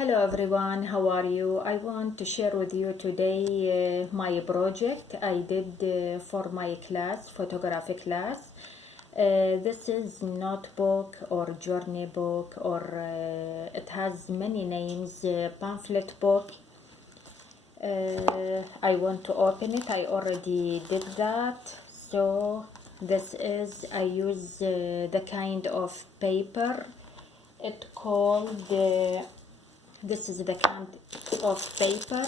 Hello everyone, how are you? I want to share with you today my project I did for my class, photography class. This is notebook or journey book, or it has many names, pamphlet book. I want to open it. I already did that. So this is, I use the kind of paper it called this is the kind of paper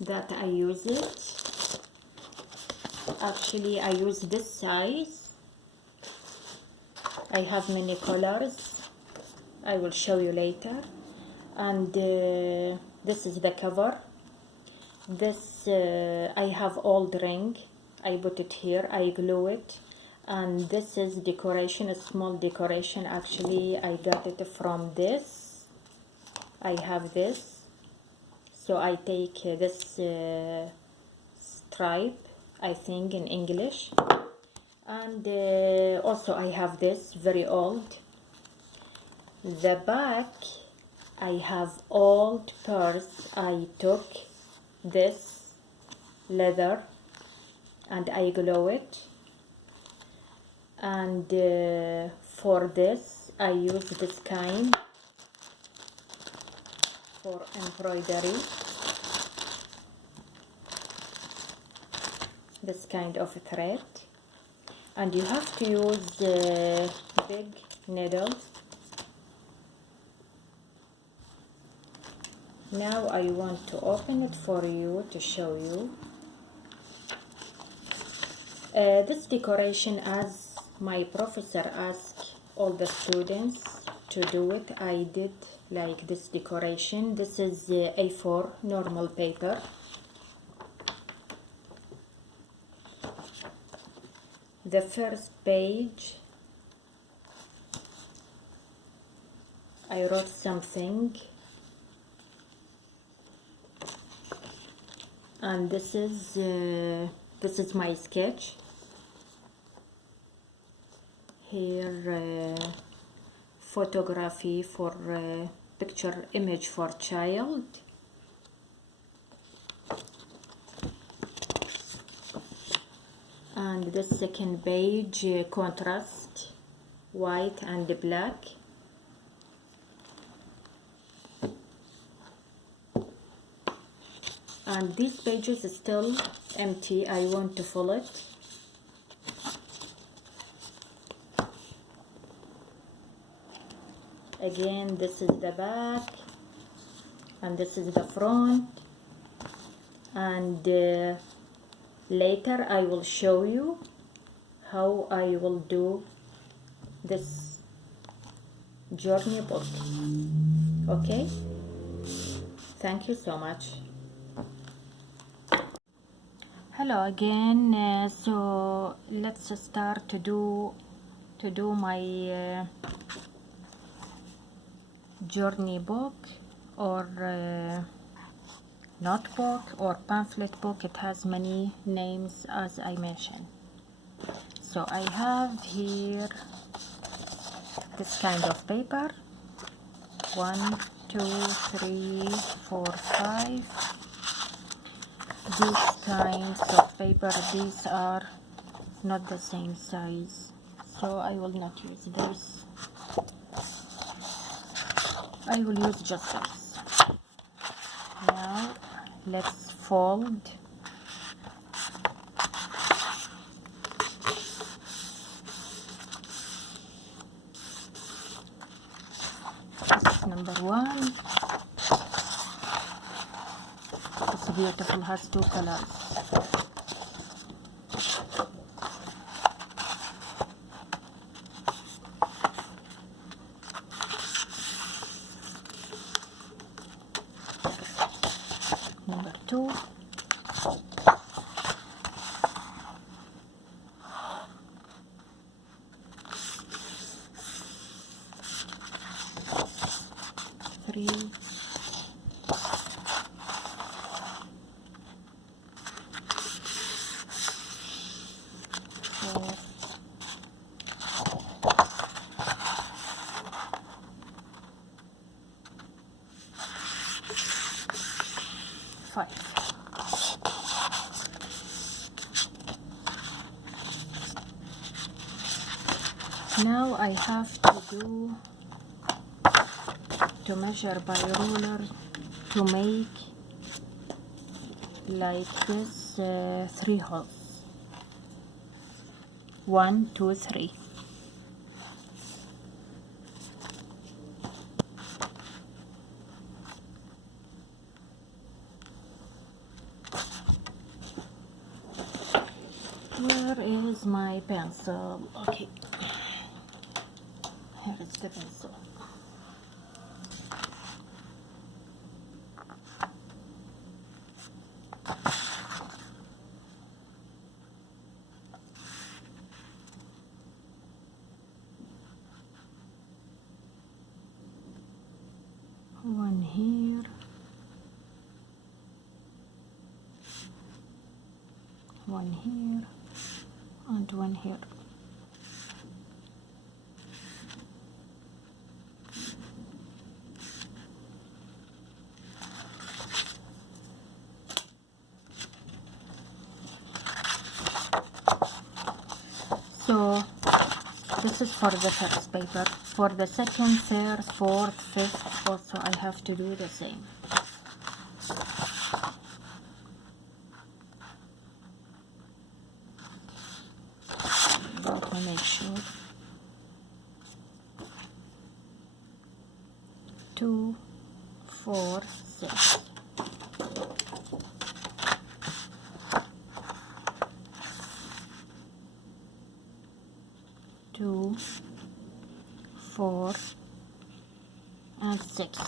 that I use it. Actually, I use this size. I have many colors. I will show you later. And this is the cover. This I have old ring. I put it here. I glue it. And this is decoration, a small decoration. Actually, I got it from this. I have this, so I take this stripe, I think in English, and also I have this very old. The back, I have old purse. I took this leather and I glue it, and for this I use this kind for embroidery, this kind of thread, and you have to use big needle. Now I want to open it for you to show you. This decoration, as my professor asked all the students to do it, I did like this decoration. This is A4 normal paper. The first page I wrote something, and this is my sketch. Here photography for picture image for child. And the second page contrast, white and black. And these pages are still empty. I want to fill it. Again, this is the back and this is the front, and later I will show you how I will do this journey book. Okay, thank you so much. Hello again. So let's start to do my journey book, or notebook, or pamphlet book. It has many names, as I mentioned. So I have here this kind of paper. 1, 2, 3, 4, 5. These kinds of paper, these are not the same size, so I will not use this. I will use just this. Now let's fold. This is number 1. It's beautiful, has 2 colors. Number 2. Three. 4. 5. 5. Now I have to measure by ruler to make like this 3 holes. 1, 2, 3. Where is my pencil? Okay, here is the pencil. One here, one here, and one here. So this is for the first paper. For the second, third, fourth, fifth, also I have to do the same. Let me make sure. 2, 4, 6. Two, 4, and 6.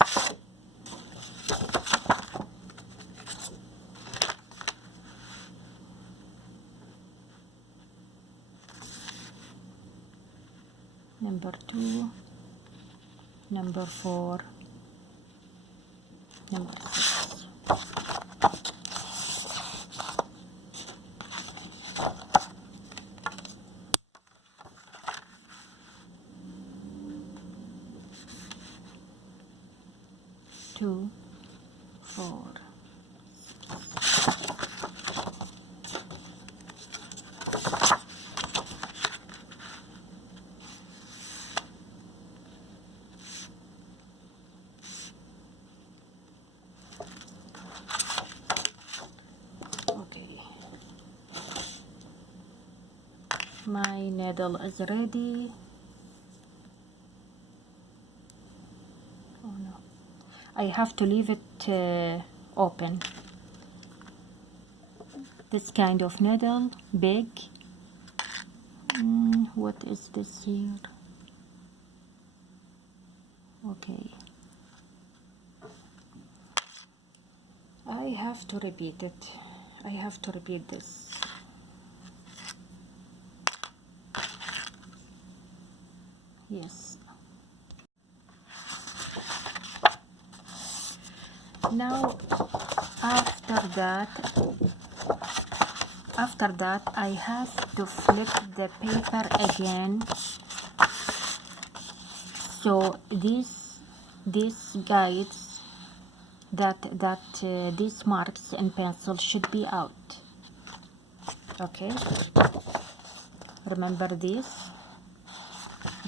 Number 2, number 4, number 6. Two, 4. Okay. My needle is ready. Oh no. I have to leave it open. This kind of needle, big. What is this here? Okay. I have to repeat it. I have to repeat this. Yes. Now after that I have to flip the paper again, so these guides these marks in pencil should be out. Okay, remember this,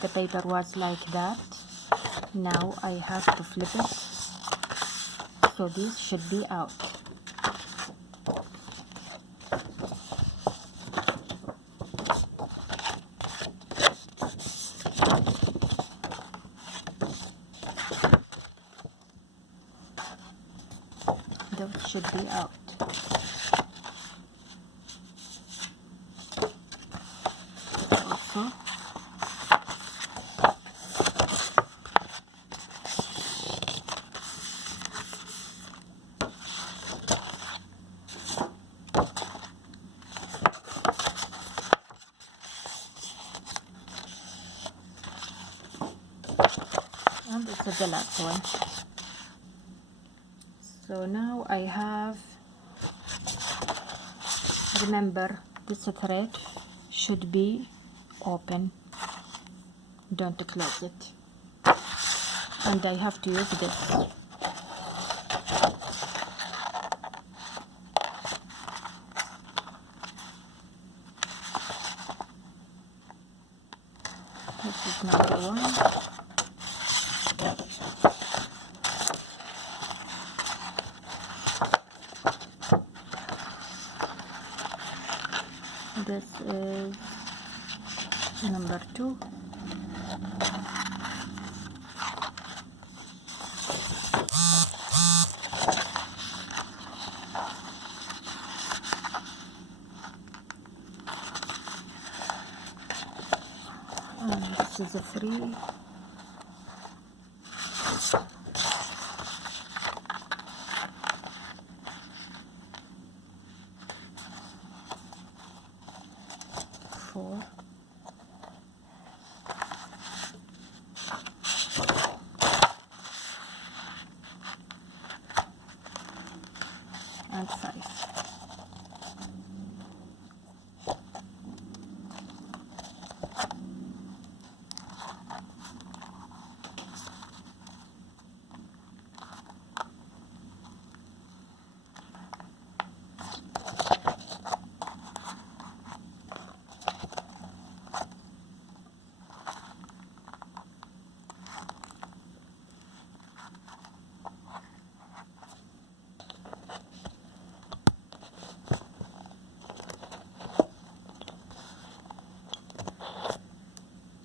the paper was like that. Now I have to flip it, so this should be out. Those should be out. Also, and this is the last one. So now I have, remember this thread should be open, don't close it, and I have to use this. this is number 2. And this is a 3. Four. And 5.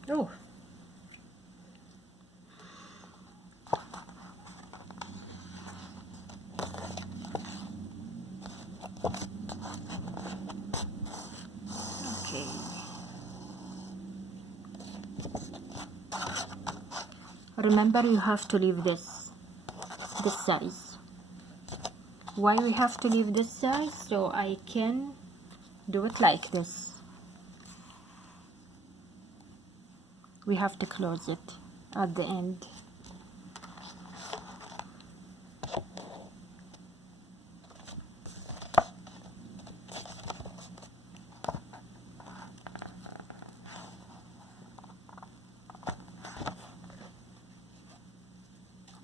Oh, okay. Remember, you have to leave this size. Why we have to leave this size? So I can do it like this. We have to close it at the end.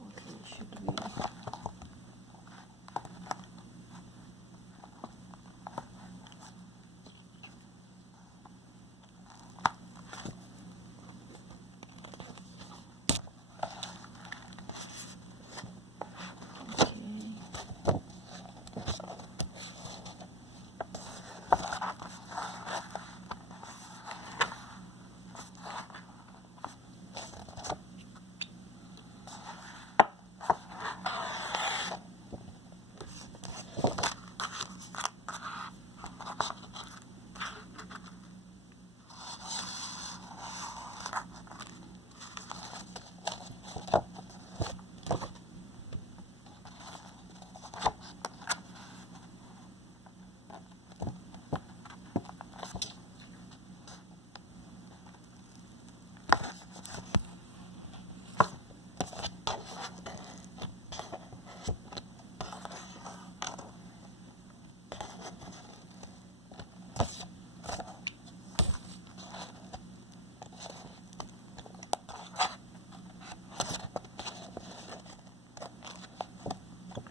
Okay, should be.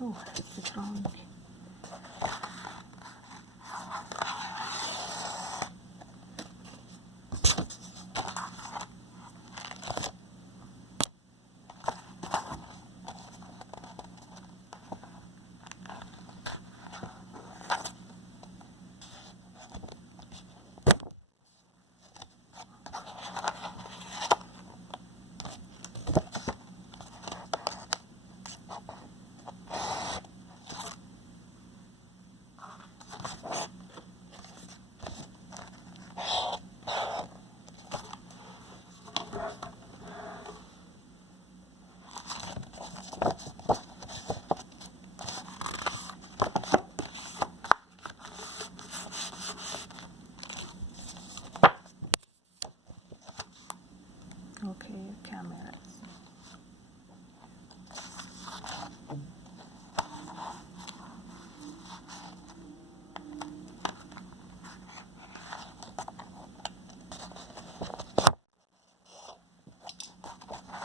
Oh, this is wrong.